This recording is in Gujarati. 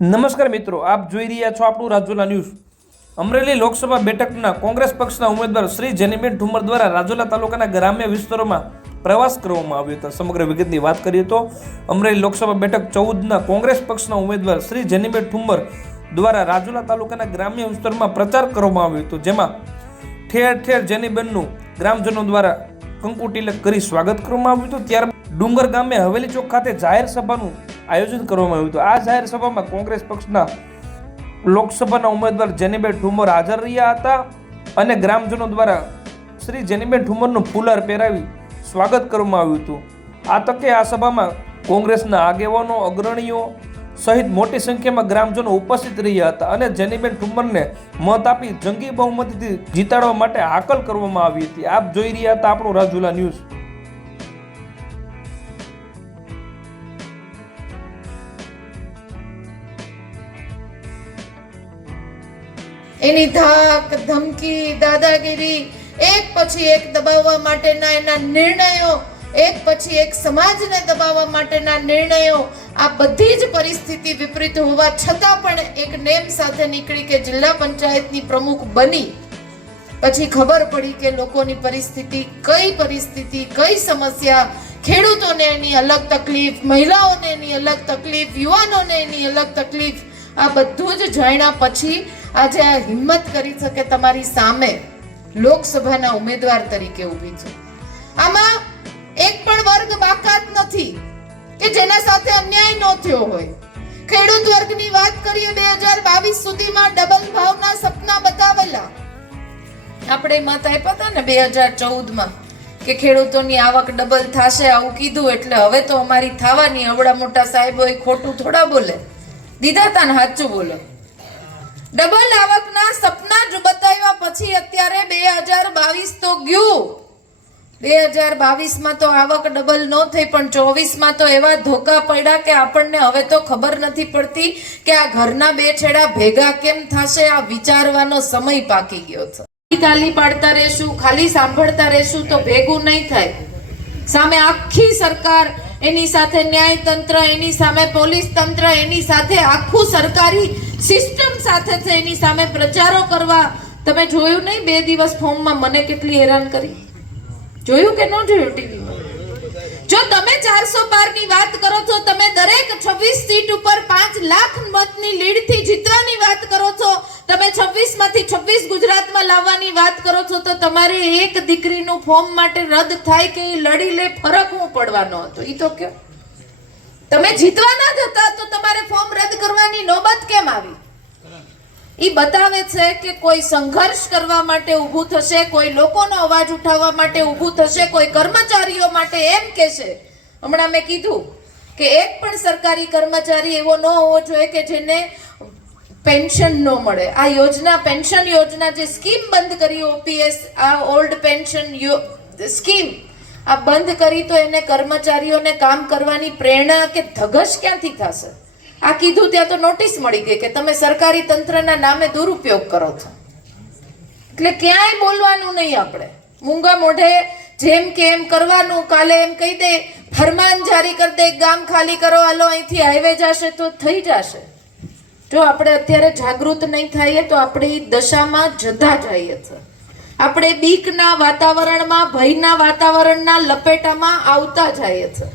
નમસ્કાર મિત્રો, આપ જોઈ રહ્યા છો આપણું રાજુલા ન્યૂઝ। અમરેલી લોકસભા બેઠકના કોંગ્રેસ પક્ષના ઉમેદવાર શ્રી જેનીબેન ઠુમર દ્વારા રાજુલા તાલુકાના ગ્રામ્ય વિસ્તારોમાં પ્રવાસ કરવામાં આવ્યો હતો। સમગ્ર વિગતની વાત કરીએ તો અમરેલી લોકસભા બેઠક 14ના કોંગ્રેસ પક્ષના ઉમેદવાર શ્રી જેનીબેન ઠુમર દ્વારા રાજુલા તાલુકાના ગ્રામ્ય વિસ્તારમાં પ્રચાર કરવામાં આવ્યો હતો, જેમાં ઠેર ઠેર જેનીબેનનું ગ્રામજનો દ્વારા કંકુ તિલક કરી સ્વાગત કરવામાં આવ્યું હતું। ત્યારબાદ ડુંગર ગામે હવેલી ચોક ખાતે જાહેર સભાનું આયોજન કરવામાં આવ્યું હતું। આ જાહેર સભામાં કોંગ્રેસ પક્ષના લોકસભાના ઉમેદવાર જેનીબેન ઠુમર હાજર રહ્યા હતા અને ગ્રામજનો દ્વારા શ્રી જેનીબેન ઠુમરનું ફુલાર પહેરાવી સ્વાગત કરવામાં આવ્યું હતું। આ તકે આ સભામાં કોંગ્રેસના આગેવાનો, અગ્રણીઓ સહિત મોટી સંખ્યામાં ગ્રામજનો ઉપસ્થિત રહ્યા હતા અને જેનીબેન ઠુમરને મત આપી જંગી બહુમતીથી જીતાડવા માટે હાકલ કરવામાં આવી હતી। આપ જોઈ રહ્યા હતા આપણું રાજુલા ન્યૂઝ। એની ધાક, ધમકી, દાદાગીરી, એક પછી એક દબાવવા માટેના એના નિર્ણયો, એક પછી એક સમાજને દબાવવા માટેના નિર્ણયો, આ બધી જ પરિસ્થિતિ વિપરીત હોવા છતાં પણ એક નેમ સાથે નીકળી કે જિલ્લા પંચાયતની પ્રમુખ બની પછી ખબર પડી કે લોકોની પરિસ્થિતિ, કઈ સમસ્યા, ખેડૂતોને એની અલગ તકલીફ, મહિલાઓને એની અલગ તકલીફ, યુવાનોને એની અલગ તકલીફ, આ બધું જ જાણ્યા પછી આજે આ હિંમત કરી શકે તમારી સામે લોકસભાના ઉમેદવાર તરીકે ઊભી છું। આમાં એક પણ વર્ગ બાકાત નથી કે જેના સાથે અન્યાય ન થયો હોય। ખેડૂત વર્ગની વાત કરીએ, 2022 સુધીમાં ડબલ ભાવના સપના બતાવેલા। આપણે મત આપ્યા હતા ને 2014માં કે ખેડૂતોની આવક ડબલ થશે, આવું કીધું એટલે હવે તો અમારી થવાની, અવડા મોટા સાહેબો ખોટું થોડા બોલે, દીધા હતા ને સાચું બોલો। ડબલ આવકના સપના જ બતાવ્યા પછી અત્યારે 2022 તો ગયું, 2022માં તો આવક ડબલ ન થઈ પણ 24માં તો એવા ધોકા પડ્યા કે આપણને હવે તો ખબર નથી પડતી કે આ ઘરના બે છેડા ભેગા કેમ થશે, આ વિચારવાનો સમય પાકી ગયો છે। તાલી પાડતા રહેશું, ખાલી સાંભળતા રહેશું તો ભેગું નહીં થાય। સામે આખી સરકાર, એની સાથે ન્યાયતંત્ર, એની સામે પોલીસ તંત્ર, એની સાથે આખું સરકારી સિસ્ટમ સાથે છે, એની સામે પ્રચારો કરવા। તમે જોયું નહીં 2 દિવસ ફોર્મમાં મને કેટલી હેરાન કરી? જોયું કે ન જોયું ટીવીમાં? જો તમે 412 ની વાત કરો છો, તમે દરેક 26 સીટ ઉપર 5 લાખ મતની લીડથી જીતવાની વાત કરો છો, તમે 26 માંથી 26 ગુજરાતમાં લાવવાની વાત કરો છો, તો તમારે એક દીકરીનું ફોર્મ માટે રદ થાય કે એ લડી લે, ફરક હું પડવાનો હતો ઈ તો કયો? તમે જીતવાના જ હતા તો તમારે ફોર્મ રદ કરવાની નોબત કેમ આવી? ઈ બતાવે છે કે કોઈ સંઘર્ષ કરવા માટે ઊભું થશે, કોઈ લોકોનો અવાજ ઉઠાવવા માટે ઊભું થશે, કોઈ કર્મચારીઓ માટે એમ કહેશે। હમણાં મેં કીધું કે એક પણ સરકારી કર્મચારી એવો ન હોવો જોઈએ કે જેને પેન્શન ન મળે। આ યોજના, પેન્શન યોજના જે સ્કીમ બંધ કરી, ઓપીએસ, આ ઓલ્ડ પેન્શન સ્કીમ આ બંધ કરી તો એને કર્મચારીઓને કામ કરવાની પ્રેરણા કે ધગશ ક્યાંથી થશે? આ કીધું ત્યાં તો નોટિસ મળી ગઈ કે તમે સરકારી તંત્રના નામે દુરુપયોગ કરો છો, એટલે ક્યાંય બોલવાનું નહીં આપણે, મૂંગા મોઢે જેમ કે એમ કરવાનું। કાલે એમ કહી દે, ફરમાન જારી કરી દે, ગામ ખાલી કરો, હાલો અહીંથી હાઈવે જશે તો થઈ જશે। જો આપણે અત્યારે જાગૃત નહીં થઈએ તો આપણે એ દશામાં જતા જઈએ છીએ, આપણે બીકના વાતાવરણમાં, ભયના વાતાવરણના લપેટામાં આવતા જઈએ છીએ।